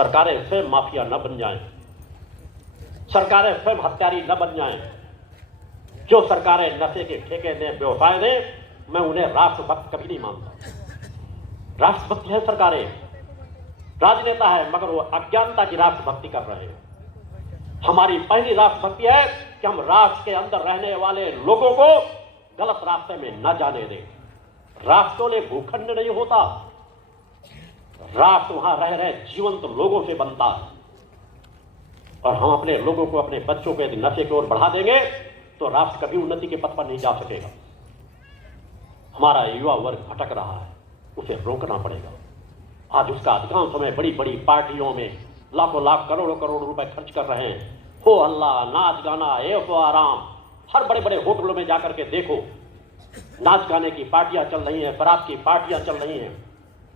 सरकारें स्वयं माफिया न बन जाएं, सरकारें स्वयं हत्यारी न बन जाएं। जो सरकारें नशे के ठेके दें, व्यवसाय दें, मैं उन्हें राष्ट्रभक्त कभी नहीं मानता। राष्ट्रभक्त है सरकारें, राजनेता है, मगर वो अज्ञानता की राष्ट्रभक्ति कर रहे हैं। हमारी पहली राष्ट्रभक्ति है कि हम राष्ट्र के अंदर रहने वाले लोगों को गलत रास्ते में न जाने दें। राष्ट्रों ने भूखंड नहीं होता, राष्ट्र वहां रह रहे जीवंत लोगों से बनता है। और हम अपने लोगों को, अपने बच्चों को यदि नशे की ओर बढ़ा देंगे तो राष्ट्र कभी उन्नति के पथ पर नहीं जा सकेगा। हमारा युवा वर्ग भटक रहा है, उसे रोकना पड़ेगा। आज उसका अधिकांश समय बड़ी बड़ी पार्टियों में लाखों लाख करोड़ों करोड़ रुपए खर्च कर रहे हैं। हो हल्ला, नाच गाना, ऐशो आराम। हर बड़े बड़े होटलों में जाकर के देखो, नाच गाने की पार्टियां चल रही हैं, शराब की पार्टियां चल रही हैं।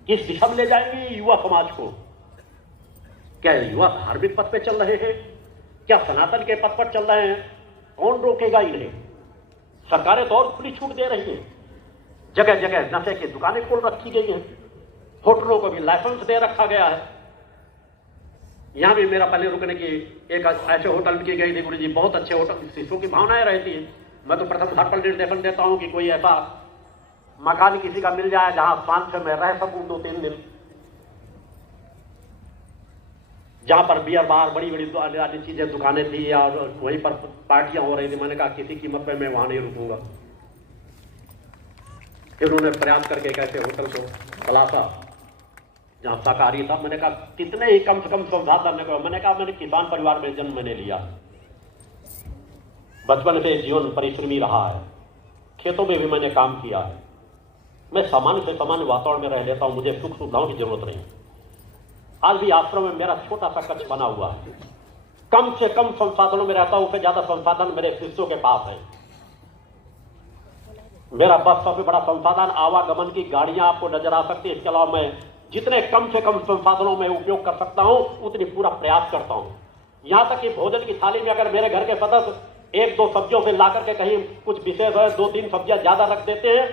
किस दिशा में ले जाएंगी युवा समाज को? क्या युवा धार्मिक पथ पे चल रहे हैं? क्या सनातन के पथ पर चल रहे हैं? कौन रोकेगा इन्हें? सरकारें तो और खुली छूट दे रही हैं। जगह जगह नशे की दुकानें खोल रखी गई हैं, होटलों को भी लाइसेंस दे रखा गया है। यहां भी मेरा पहले रुकने की एक ऐसे होटल की गई थी, गुरु जी बहुत अच्छे होटल, शिष्यों की भावनाएं रहती है। मैं तो प्रथम हर पल निर्देशन देता हूं कि कोई ऐसा मकान किसी का मिल जाए जहां शांत से मैं रह सकूं 2-3 दिन, जहां पर बियर बार, बड़ी बड़ी चीजें, दुकानें थी और वहीं पर पार्टियां हो रही थी। मैंने कहा किसी कीमत पे मैं वहां नहीं रुकूंगा। फिर उन्होंने प्रयास करके एक ऐसे होटल को तलाशा जहां शाकाहारी था। मैंने कहा कितने ही कम से कम संसाधन ने, मैंने कहा मैंने किसान परिवार में जन्म मैंने लिया, बचपन से जीवन परिश्रमी रहा है, खेतों में भी मैंने काम किया है, मैं सामान्य से सामान्य वातावरण में रह लेता हूं, मुझे सुख सुविधाओं की जरूरत नहीं। आज भी आश्रम में मेरा छोटा सा कक्ष बना हुआ है, कम से कम संसाधनों में रहता हूं, उससे ज्यादा संसाधन मेरे शिष्यों के पास है। मेरा बस सबसे बड़ा संसाधन आवागमन की गाड़ियां आपको नजर आ सकती है। इसके अलावा मैं जितने कम से कम संसाधनों में उपयोग कर सकता हूं उतनी पूरा प्रयास करता हूं। यहां तक कि भोजन की थाली में अगर मेरे घर के सदस्य 1-2 सब्जियों से लाकर के कहीं कुछ विशेष है, 2-3 सब्जियां ज्यादा रख देते हैं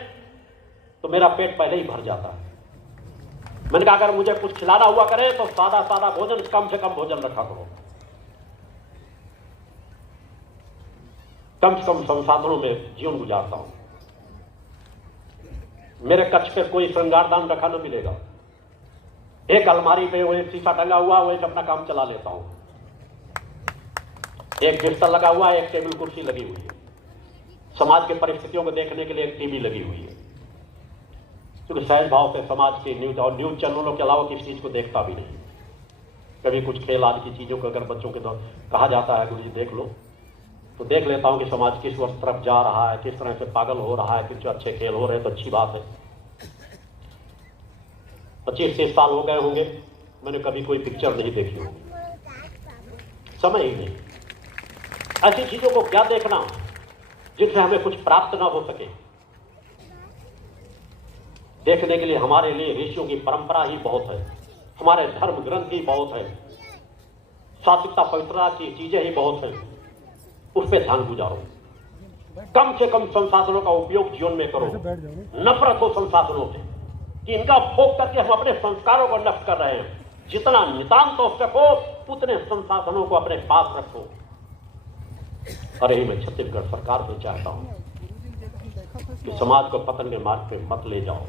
तो मेरा पेट पहले ही भर जाता है। मैंने कहा अगर मुझे कुछ खिलाना हुआ करे तो सादा सादा भोजन, कम से कम भोजन रखा करो। कम से कम संसाधनों में जीवन गुजारता हूं। मेरे कक्ष पे कोई श्रृंगारदान रखा न मिलेगा। एक अलमारी पे वो एक शीशा टंगा हुआ, वही अपना काम चला लेता हूं। एक बिस्तर लगा हुआ है, एक टेबल कुर्सी लगी हुई है। समाज के परिस्थितियों को देखने के लिए एक टीवी लगी हुई है, क्योंकि सहज भाव से समाज के न्यूज और न्यूज चैनलों के अलावा किसी चीज को देखता भी नहीं। कभी कुछ खेल आदि की चीजों को अगर बच्चों के द्वारा कहा जाता है गुरु जी देख लो, तो देख लेता हूं कि समाज किस तरफ जा रहा है, किस तरह से पागल हो रहा है। कुछ अच्छे खेल हो रहे हैं तो अच्छी बात है। 25-30 साल हो गए होंगे, मैंने कभी कोई पिक्चर नहीं देखी होगी, समय ही नहीं। ऐसी चीजों को क्या देखना जिनसे हमें कुछ प्राप्त ना हो सके। देखने के लिए हमारे लिए ऋषियों की परंपरा ही बहुत है, हमारे धर्म ग्रंथ ही बहुत है, सात्विकता पवित्रता की चीजें ही बहुत है। उस पर ध्यान गुजारो। कम से कम संसाधनों का उपयोग जीवन में करो। नफरत हो संसाधनों से कि इनका भोग करके हम अपने संस्कारों को नष्ट कर रहे हैं। जितना नितांत आवश्यक हो उतने संसाधनों को अपने पास रखो। और यही मैं छत्तीसगढ़ सरकार से चाहता हूं कि समाज को पतन के मार्ग पे मत ले जाओ।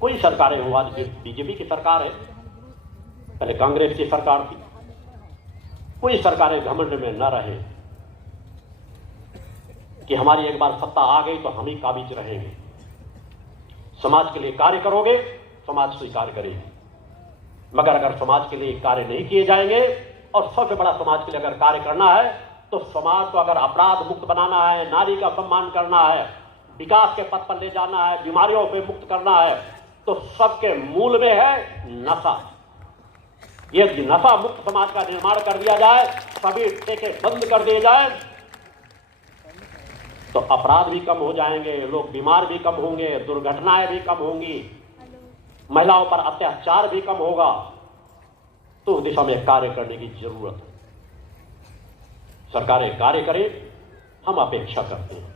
कोई सरकारें हो, आज बीजेपी की सरकार है, पहले कांग्रेस की सरकार थी, कोई सरकारें घमंड में न रहे कि हमारी एक बार सत्ता आ गई तो हम ही काबिज रहेंगे। समाज के लिए कार्य करोगे, समाज स्वीकार करेगी। मगर अगर समाज के लिए कार्य नहीं किए जाएंगे, और सबसे बड़ा समाज के लिए अगर कार्य करना है तो समाज को अगर अपराध मुक्त बनाना है, नारी का सम्मान करना है, विकास के पथ पर ले जाना है, बीमारियों से मुक्त करना है, तो सबके मूल में है नशा। ये नशा मुक्त समाज का निर्माण कर दिया जाए, सभी ठेके बंद कर दिए जाए, तो अपराध भी कम हो जाएंगे, लोग बीमार भी कम होंगे, दुर्घटनाएं भी कम होंगी, महिलाओं पर अत्याचार भी कम होगा। तो उस दिशा में कार्य करने की जरूरत है। सरकारें कार्य करें, हम अपेक्षा करते हैं,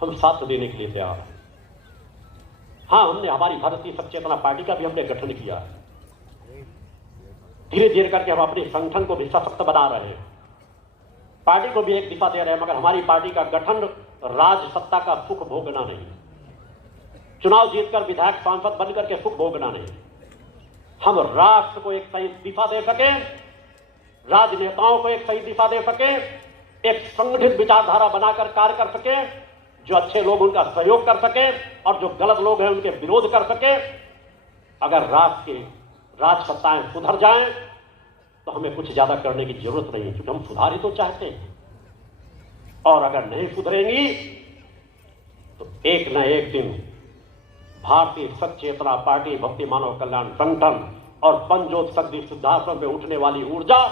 हम साथ देने के लिए तैयार हैं। हाँ, हमने हमारी भारतीय सचेतना पार्टी का भी हमने गठन किया है। धीरे धीरे करके हम अपने संगठन को भी सशक्त बना रहे हैं, पार्टी को भी एक दिशा दे रहे हैं। मगर हमारी पार्टी का गठन राज सत्ता का सुख भोगना नहीं, चुनाव जीतकर विधायक सांसद बनकर के सुख भोगना नहीं। हम राष्ट्र को एक सही दिशा दे सके, राजनेताओं को एक सही दिशा दे सके, एक संगठित विचारधारा बनाकर कार्य कर सके, जो अच्छे लोग उनका सहयोग कर सके और जो गलत लोग हैं उनके विरोध कर सके। अगर राष्ट्र की राज सत्ताएं सुधर जाएं तो हमें कुछ ज्यादा करने की जरूरत नहीं है, क्योंकि हम सुधार ही तो चाहते हैं। और अगर नहीं सुधरेंगी तो एक न एक दिन भारतीय सचेतना पार्टी, भक्ति मानव कल्याण संगठन और पंजोत शक्ति सिद्धाश्रम में उठने वाली ऊर्जा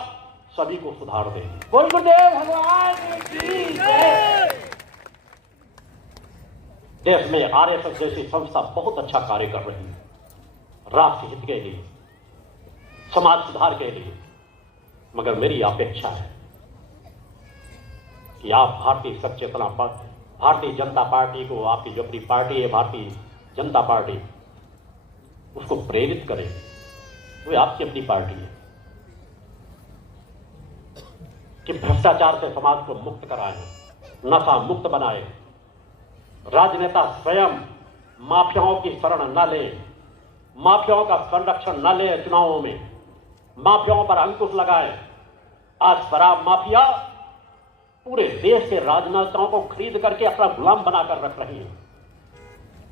सभी को सुधार देगी। बोल गुरुदेव भगवान की जय। देश में आरएसएस जैसी संस्था बहुत अच्छा कार्य कर रही है, राष्ट्र हित के लिए, समाज सुधार के लिए। मगर मेरी अपेक्षा है कि आप भारतीय सचेतना भारतीय जनता पार्टी को, आपकी जो अपनी पार्टी है भारतीय जनता पार्टी, उसको प्रेरित करें। वो आपकी अपनी पार्टी है कि भ्रष्टाचार से समाज को मुक्त कराएं, नशा मुक्त बनाए, राजनेता स्वयं माफियाओं की शरण न लें, माफियाओं का संरक्षण न लें, चुनावों में माफियाओं पर अंकुश लगाएं। आज शराब माफिया पूरे देश के राजनेताओं को खरीद करके अपना गुलाम बनाकर रख रही है।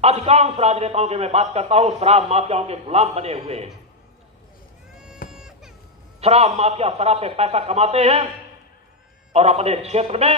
अधिकांश राजनेताओं की मैं बात करता हूं, शराब माफियाओं के गुलाम बने हुए हैं। शराब माफिया शराब पे पैसा कमाते हैं और अपने क्षेत्र में